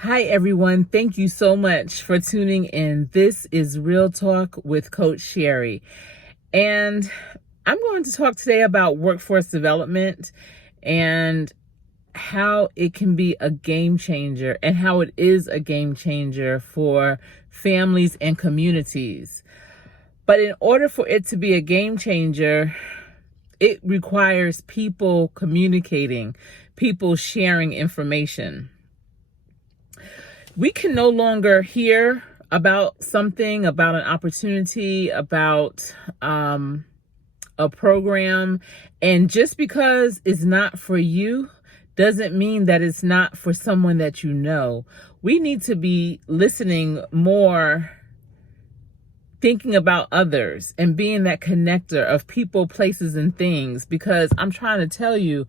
Hi, everyone. Thank you so much for tuning in. This is Real Talk with Coach Sherri. And I'm going to talk today about workforce development and how it can be a game changer and how it is a game changer for families and communities. But in order for it to be a game changer, it requires people communicating, people sharing information. We can no longer hear about something, about an opportunity, about a program, and just because it's not for you doesn't mean that it's not for someone that you know. We need to be listening more, thinking about others, and being that connector of people, places, and things, because I'm trying to tell you,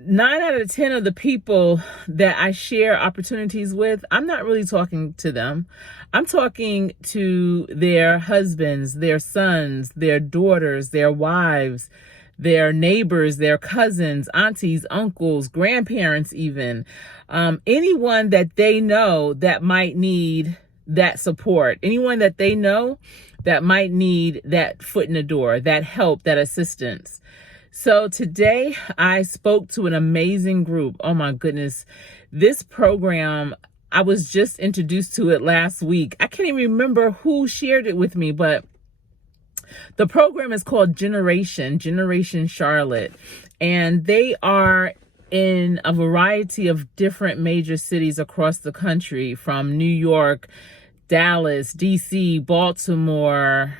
9 out of 10 of the people that I share opportunities with, I'm not really talking to them. I'm talking to their husbands, their sons, their daughters, their wives, their neighbors, their cousins, aunties, uncles, grandparents even. Anyone that they know that might need that support, anyone that they know that might need that foot in the door, that help, that assistance. So today I spoke to an amazing group. Oh my goodness. This program, I was just introduced to it last week. I can't even remember who shared it with me, but the program is called Generation Charlotte. And they are in a variety of different major cities across the country, from New York, Dallas, DC, Baltimore,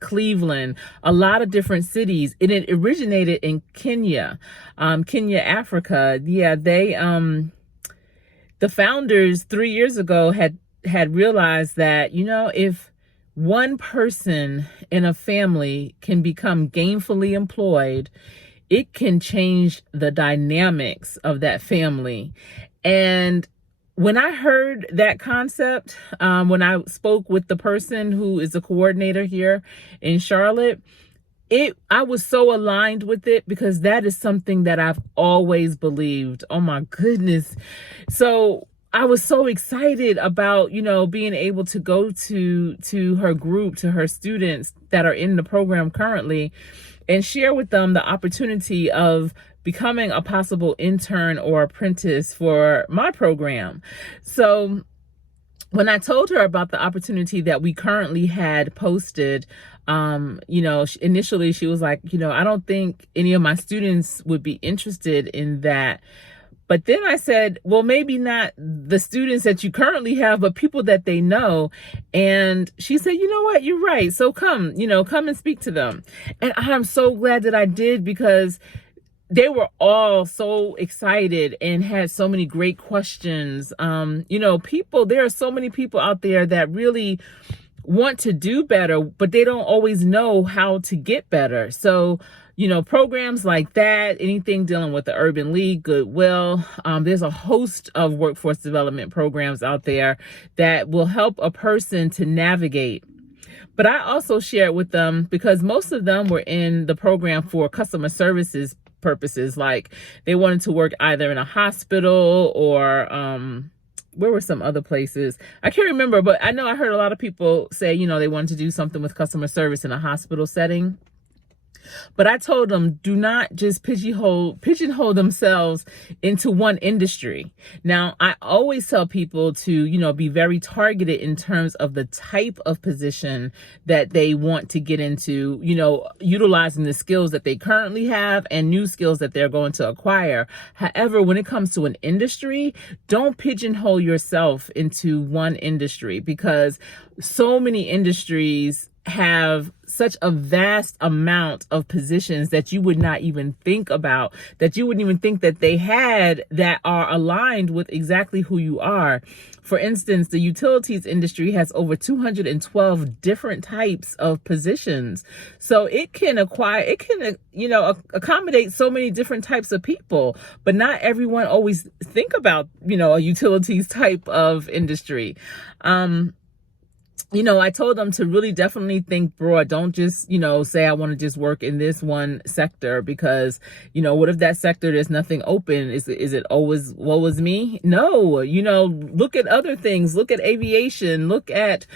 Cleveland, a lot of different cities. And it originated in Kenya, Africa. Yeah, the founders 3 years ago had realized that, if one person in a family can become gainfully employed, it can change the dynamics of that family. And when I heard that concept, when I spoke with the person who is a coordinator here in Charlotte, I was so aligned with it, because that is something that I've always believed. Oh my goodness. So I was so excited about, being able to go to her group, to her students that are in the program currently, and share with them the opportunity of becoming a possible intern or apprentice for my program. So when I told her about the opportunity that we currently had posted, initially she was like, I don't think any of my students would be interested in that. But then I said, well, maybe not the students that you currently have, but people that they know. And she said, you know what, you're right. So come and speak to them. And I'm so glad that I did, because they were all so excited and had so many great questions. There are so many people out there that really want to do better, but they don't always know how to get better. So, programs like that, anything dealing with the Urban League, Goodwill, there's a host of workforce development programs out there that will help a person to navigate. But I also shared with them, because most of them were in the program for customer services purposes, like they wanted to work either in a hospital or where were some other places? I can't remember, but I know I heard a lot of people say, they wanted to do something with customer service in a hospital setting. But I told them, do not just pigeonhole themselves into one industry. Now, I always tell people to, be very targeted in terms of the type of position that they want to get into, utilizing the skills that they currently have and new skills that they're going to acquire. However, when it comes to an industry, don't pigeonhole yourself into one industry, because so many industries have such a vast amount of positions that you would not even think about, that you wouldn't even think that they had, that are aligned with exactly who you are. For instance, the utilities industry has over 212 different types of positions. So it can accommodate so many different types of people, but not everyone always think about, a utilities type of industry. I told them to really definitely think broad. Don't just, say I want to just work in this one sector because, what if that sector there's nothing open? Is it always what was me? No, look at other things. Look at aviation. Look at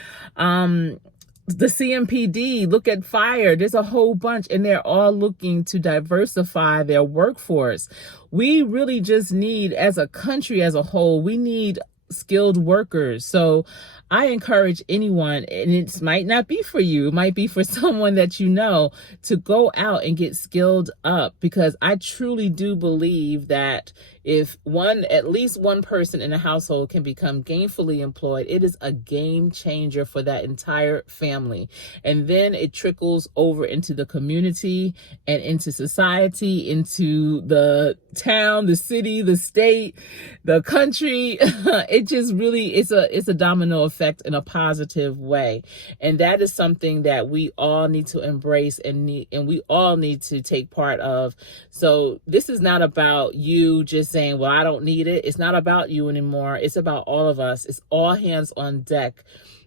the CMPD, look at fire. There's a whole bunch, and they're all looking to diversify their workforce. We really just need, as a country as a whole, we need skilled workers. So I encourage anyone, and it might not be for you, it might be for someone that you know, to go out and get skilled up, because I truly do believe that if at least one person in a household can become gainfully employed, it is a game changer for that entire family. And then it trickles over into the community and into society, into the town, the city, the state, the country. It just really, it's a domino effect in a positive way. And that is something that we all need to embrace and we all need to take part of. So this is not about you just saying, well, I don't need it. It's not about you anymore. It's about all of us. It's all hands on deck.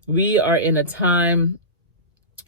We are in a time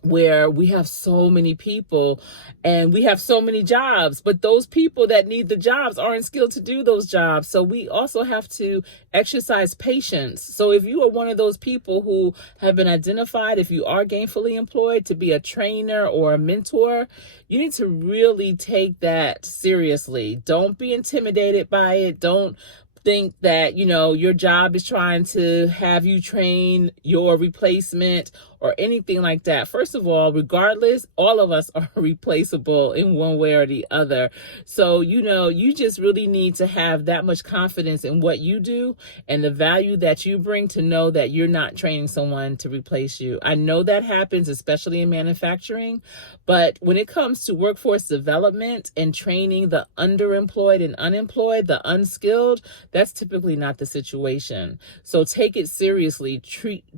where we have so many people and we have so many jobs, but those people that need the jobs aren't skilled to do those jobs. So we also have to exercise patience. So if you are one of those people who have been identified, if you are gainfully employed, to be a trainer or a mentor, you need to really take that seriously. Don't be intimidated by it. Don't think that, your job is trying to have you train your replacement or anything like that. First of all, regardless, all of us are replaceable in one way or the other. So, you just really need to have that much confidence in what you do and the value that you bring to know that you're not training someone to replace you. I know that happens, especially in manufacturing, but when it comes to workforce development and training the underemployed and unemployed, the unskilled, that's typically not the situation. So take it seriously.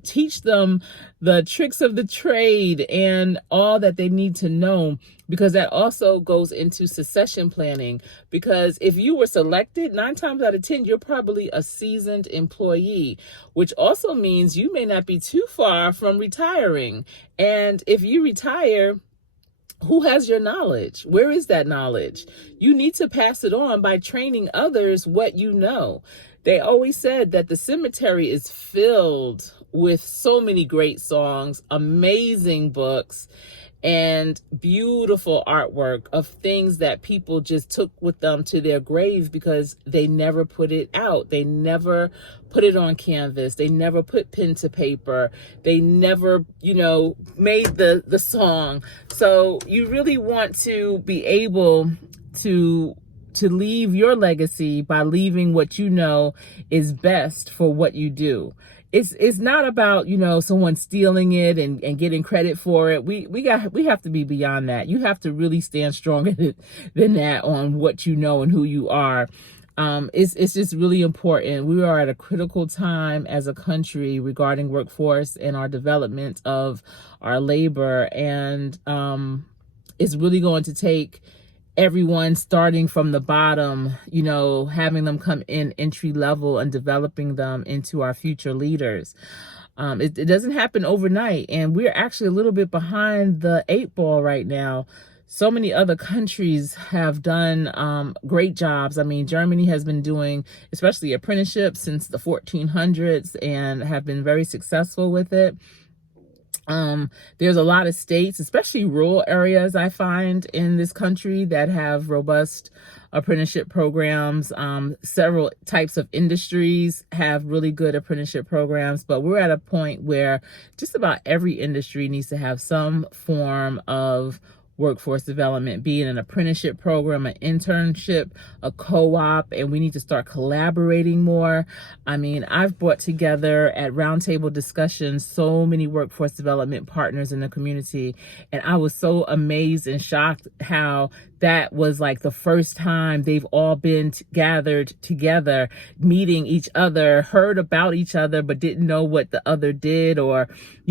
Teach them the tricks of the trade and all that they need to know, because that also goes into succession planning. Because if you were selected, 9 times out of 10, you're probably a seasoned employee, which also means you may not be too far from retiring. And if you retire, who has your knowledge? Where is that knowledge? You need to pass it on by training others what you know. They always said that the cemetery is filled with so many great songs, amazing books, and beautiful artwork of things that people just took with them to their grave because they never put it out. They never put it on canvas. They never put pen to paper. They never, made the song. So you really want to be able to leave your legacy by leaving what you know is best for what you do. It's not about, someone stealing it and getting credit for it. We have to be beyond that. You have to really stand stronger than that on what you know and who you are. It's just really important. We are at a critical time as a country regarding workforce and our development of our labor. And it's really going to take everyone starting from the bottom, having them come in entry level and developing them into our future leaders. It doesn't happen overnight, and we're actually a little bit behind the 8 ball right now. So many other countries have done great jobs. I mean, Germany has been doing, especially apprenticeships, since the 1400s and have been very successful with it. There's a lot of states, especially rural areas, I find in this country, that have robust apprenticeship programs. Several types of industries have really good apprenticeship programs, but we're at a point where just about every industry needs to have some form of workforce development, be it an apprenticeship program, an internship, a co-op, and we need to start collaborating more. I mean, I've brought together at roundtable discussions so many workforce development partners in the community, and I was so amazed and shocked how that was like the first time they've all been gathered together, meeting each other, heard about each other, but didn't know what the other did, or,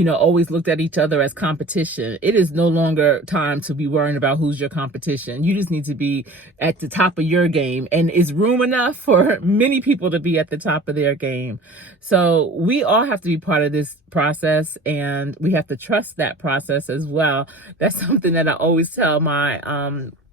always looked at each other as competition. It is no longer time to be worrying about who's your competition. You just need to be at the top of your game, and is room enough for many people to be at the top of their game. So we all have to be part of this process, and we have to trust that process as well. That's something that I always tell my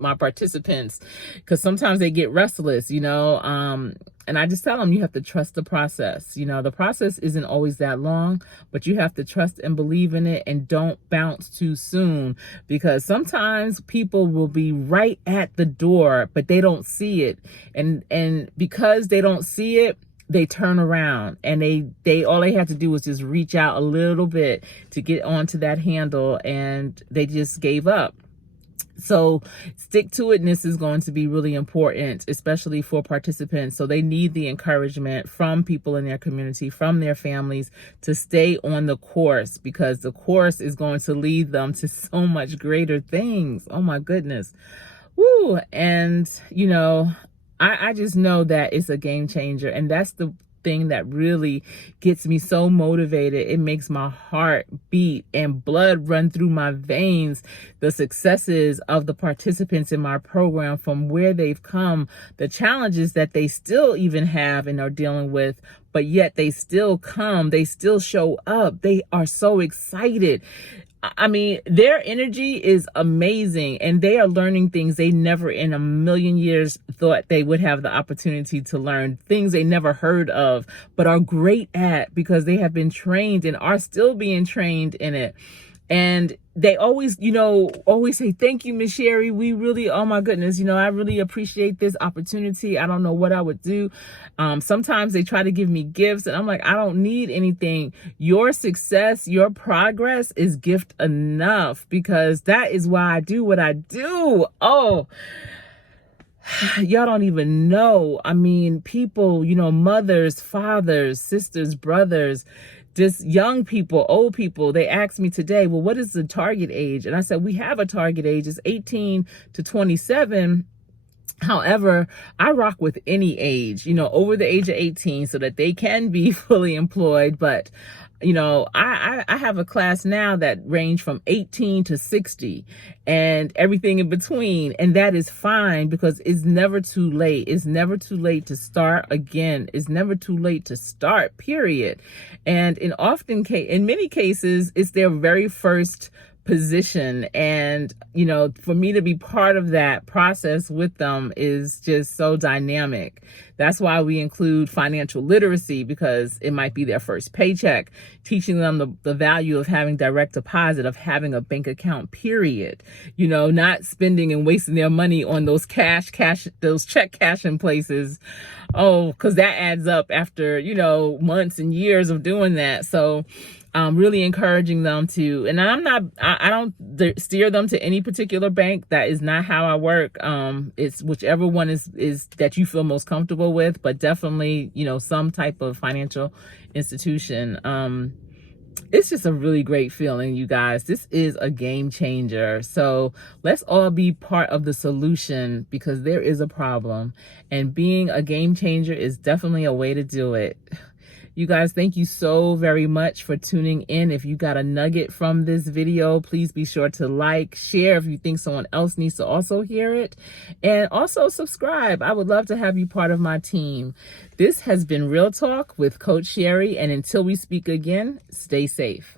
my participants, because sometimes they get restless, and I just tell them, you have to trust the process. The process isn't always that long, but you have to trust and believe in it, and don't bounce too soon, because sometimes people will be right at the door, but they don't see it. And because they don't see it, they turn around, and they all they have to do is just reach out a little bit to get onto that handle, and they just gave up. So stick to itness is going to be really important, especially for participants. So they need the encouragement from people in their community, from their families, to stay on the course, because the course is going to lead them to so much greater things. Oh my goodness. Woo. And, I just know that it's a game changer, and that's the thing that really gets me so motivated. It makes my heart beat and blood run through my veins. The successes of the participants in my program, from where they've come, the challenges that they still even have and are dealing with, but yet they still come, they still show up. They are so excited. I mean, their energy is amazing, and they are learning things they never in a million years thought they would have the opportunity to learn, things they never heard of, but are great at, because they have been trained and are still being trained in it. And they always, always say, thank you, Miss Sherri. We really, oh my goodness, I really appreciate this opportunity. I don't know what I would do. Sometimes they try to give me gifts, and I'm like, I don't need anything. Your success, your progress is gift enough, because that is why I do what I do. Oh, y'all don't even know. I mean, people, mothers, fathers, sisters, brothers, just young people, old people, they asked me today, well, what is the target age? And I said, we have a target age. It's 18 to 27. However, I rock with any age, over the age of 18, so that they can be fully employed. But, I have a class now that range from 18 to 60 and everything in between. And that is fine, because it's never too late. It's never too late to start again. It's never too late to start, period. And in many cases, it's their very first position. And, for me to be part of that process with them is just so dynamic. That's why we include financial literacy, because it might be their first paycheck, teaching them the value of having direct deposit, of having a bank account, period. Not spending and wasting their money on those those check cashing places. Oh, because that adds up after, months and years of doing that. So really encouraging them to, and I don't steer them to any particular bank. That is not how I work. It's whichever one is that you feel most comfortable with, but definitely, some type of financial institution. It's just a really great feeling, you guys. This is a game changer. So let's all be part of the solution, because there is a problem, and being a game changer is definitely a way to do it. You guys, thank you so very much for tuning in. If you got a nugget from this video, please be sure to like, share if you think someone else needs to also hear it, and also subscribe. I would love to have you part of my team. This has been Real Talk with Coach Sherri, and until we speak again, stay safe.